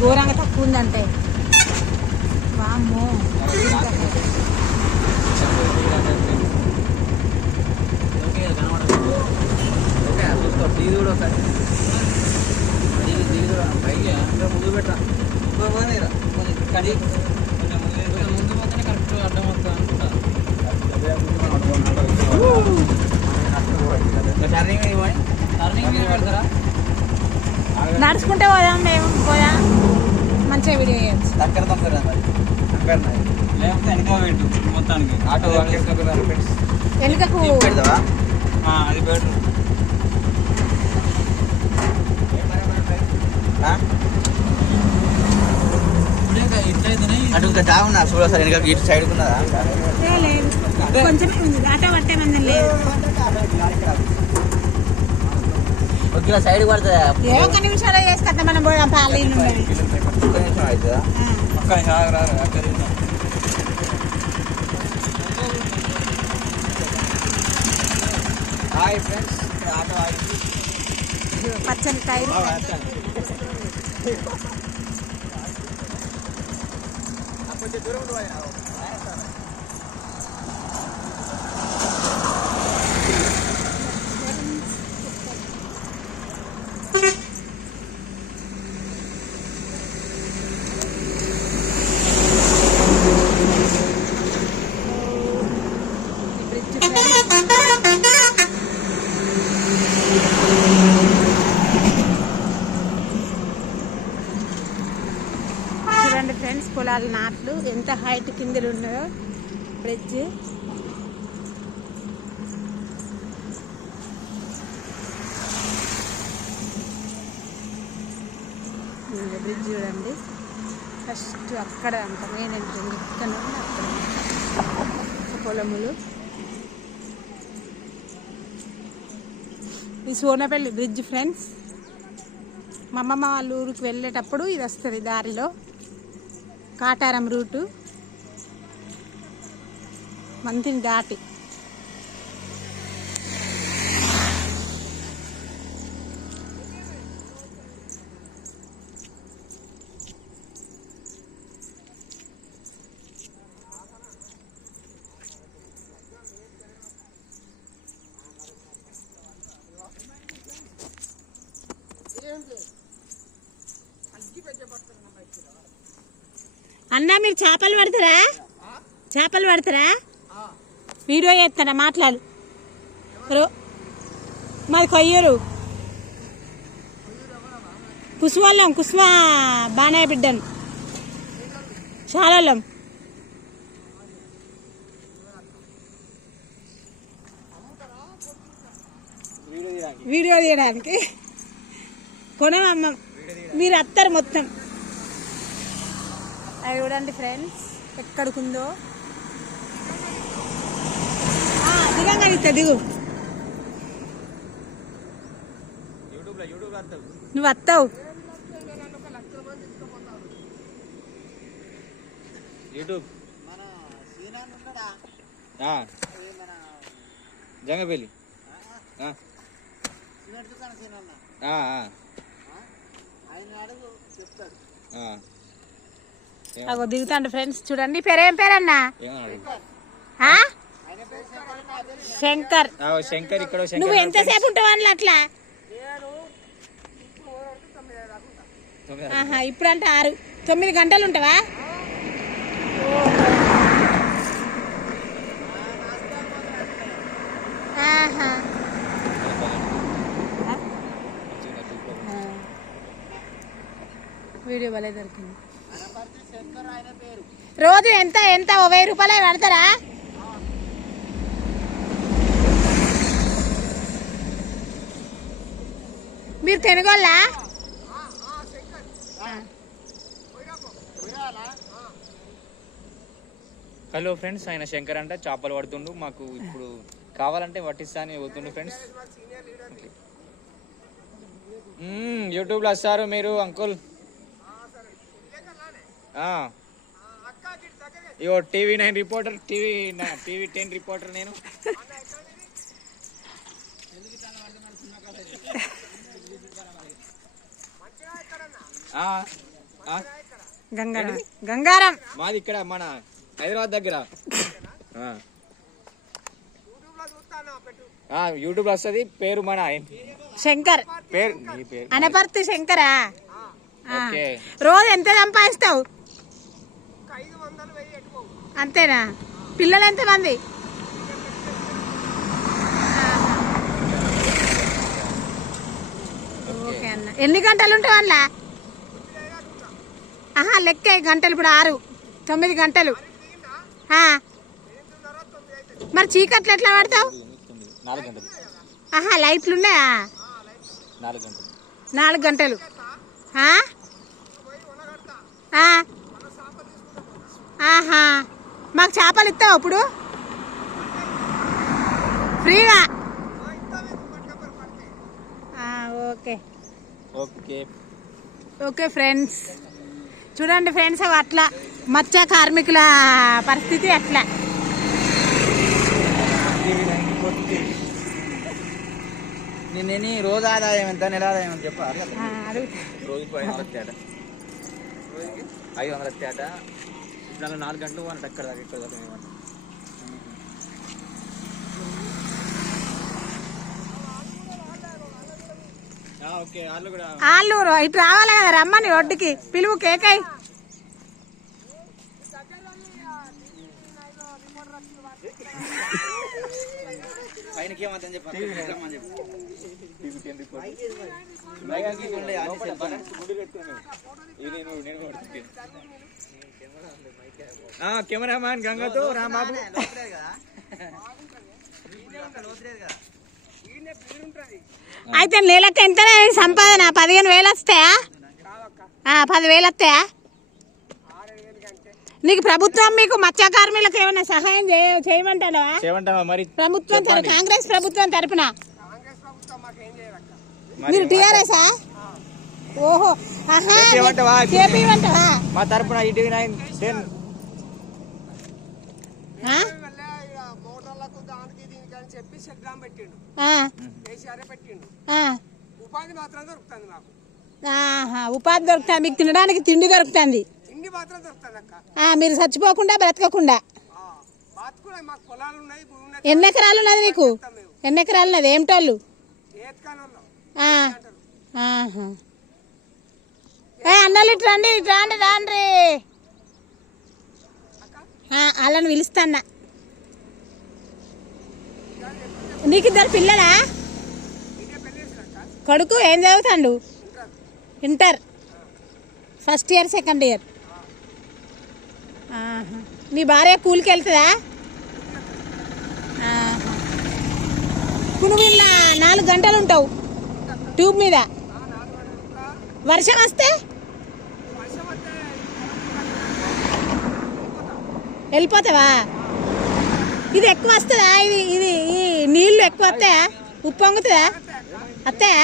ఘోరంగా తక్కువ ఉందంటే వామ్మో. ముందు పెట్టా ముందు పోతేనే కరెక్ట్ అడ్డం వస్తా అనుకుంటా. పెడతారా నడుచుకుంటే పోదాం మేము పోదా మంచిగా వీడియో చేయొచ్చు. దగ్గర లేకపోతే వెనక పెట్టు మొత్తానికి ఆటో వెనుకకు అది బెటర్. అటు ఇంకా జాగా ఉన్నా చూడ సార్ వెనక ఇటు సైడ్ ఉన్నదా కొంచెం ఆటో పట్టే మంది లేదు. ఒక సైడ్ పడుతుందా ఒక్క నిమిషాలు చేస్తే మనం పోయాం పాలు ఒక్క నిమిషం అవుతుందా ఒక్క నిమిషం హాయ్ ఫ్రెండ్స్ ఆటో ఆగింది. పచ్చని టైర్ కొంచెం దూరం చూడండి ఫ్రెండ్స్, పొలాల నాట్లు ఎంత హైట్ కిందలు ఉన్నాయో. బ్రిడ్జ్ బ్రిడ్జ్ చూడండి. ఫస్ట్ అక్కడ అంత మెయిన్ ఎంట్రీ ఇక్కడ నుండి అక్కడ పొలములు. ఈ సోనపల్లి బ్రిడ్జ్ ఫ్రెండ్స్. మా అమ్మమ్మ వాళ్ళ ఊరికి వెళ్ళేటప్పుడు ఇది వస్తుంది దారిలో. కాటారం రూటు మంతిని దాటి. అన్నా మీరు చేపలు పడతారా? చేపలు పడతారా? వీడియో చేస్తారా? మాట్లాడు. మాది కొయ్యరు కుసువాళ్ళం, కుసుమా బాణయ్య బిడ్డను చాలాళ్ళం. వీడియో తీయడానికి కొనమమ్మ మీరు అత్తారు మొత్తం. అది చూడండి ఫ్రెండ్స్ ఎక్కడికుందో. దిగంగా ఇస్తా దిగు. నువ్వు వస్తావు. జంగపల్లి అగో దిగుతాండు ఫ్రెండ్స్. చూడండి పేరేం పేరన్నా? శంకర్. శంకర్ ఇక్కడ. నువ్వు ఎంతసేపు ఉంటావు అట్లా అట్లా? ఇప్పుడు అంటే 6-9 గంటలు ఉంటావా? వీడియో భలే దొరికింది. రోజు ఎంత 1000 రూపాయలు పడతారా? మీరు తెనుగోళ్ళా? హలో ఫ్రెండ్స్, ఆయన శంకర్ అంట చేపలు పడుతుండు. మాకు ఇప్పుడు కావాలంటే పట్టిస్తా అని పోతుండు ఫ్రెండ్స్. యూట్యూబ్లో వస్తారు మీరు అంకుల్. ఇగో TV9 రిపోర్టర్, TV10 రిపోర్టర్ నేను. గంగారం గంగారం మాది ఇక్కడ మన హైదరాబాద్ దగ్గర. యూట్యూబ్ లో వస్తుంది. పేరు మన శంకర్ పేరు నీ పేరు అనపర్తి శంకరా. ఓకే. రోజు ఎంత సంపాదిస్తావు? అంతేనా? పిల్లలు ఎంతమంది? ఓకే అన్న. ఎన్ని గంటలు ఉంటావు అందులో? ఆహా లెక్క గంటలు ఇప్పుడు 6 9 గంటలు. మరి చీకట్లు ఎట్లా పడతావు? 4 గంటలు. ఆహా లైట్లు ఉన్నాయా? 4 గంటలు. 4 గంటలు. ఆహా మాకు చేపలు ఇస్తావు అప్పుడు ఫ్రీగా? ఓకే ఓకే ఓకే ఫ్రెండ్స్, చూడండి ఫ్రెండ్స్, అట్లా మత్స్య కార్మికుల పరిస్థితి అట్లా. నేను రోజు ఆదాయం ఎంత, నెల ఆదాయం ఎంత చెప్ప? రోజుకు 500 తేట, రోజుకి 500 తేట. ఇప్పుడు 4 గంటలు వాళ్ళు అక్కడ దాకా ఇక్కడ దాకా. ఓకే. వాళ్ళు ఇటు రావాలి కదా, రమ్మని ఒడ్డుకి పిలువు. కేకై కెమెరామ్యాన్ గంగతో రాంబాబు. అయితే నెలకు ఎంత సంపాదన? 15,000 వస్తాయా? 10,000 వస్తాయా? నీకు ప్రభుత్వం మీకు మత్స్య కార్మికులకు ఏమైనా సహాయం చేయమంటావా? మరి ప్రభుత్వం కాంగ్రెస్ ప్రభుత్వం తరపున మీరు టీఆర్ఎసా? ఓహో చేపిమంటావా? మా తరపున ITV9 ఉపాధి దొరుకుతుంది మీకు, తినడానికి తిండి దొరుకుతుంది, మీరు చచ్చిపోకుండా బ్రతకకుండా. ఎన్ని ఎకరాలు ఉన్నది నీకు? ఎన్ని ఎకరాలు ఉన్నది? ఏమిటోళ్ళు? అన్నలు ఇటు రండి, ఇటు రాండి రాండ్రి. వాళ్ళని పిలుస్తాన్నా. నీకు 2 పిల్లలా? కొడుకు ఏం చదువుతాడు? Inter first year second year. నీ భార్య కూలికి వెళ్తుందా? నువ్వు ఇలా 4 గంటలు ఉంటావు ట్యూబ్ మీద. వర్షం వస్తే వెళ్ళిపోతావా? ఇది ఎక్కువ వస్తుందా? ఇది ఇది ఈ నీళ్ళు ఎక్కువ వస్తాయా? ఉప్పు పొంగుతుందా? వస్తాయా?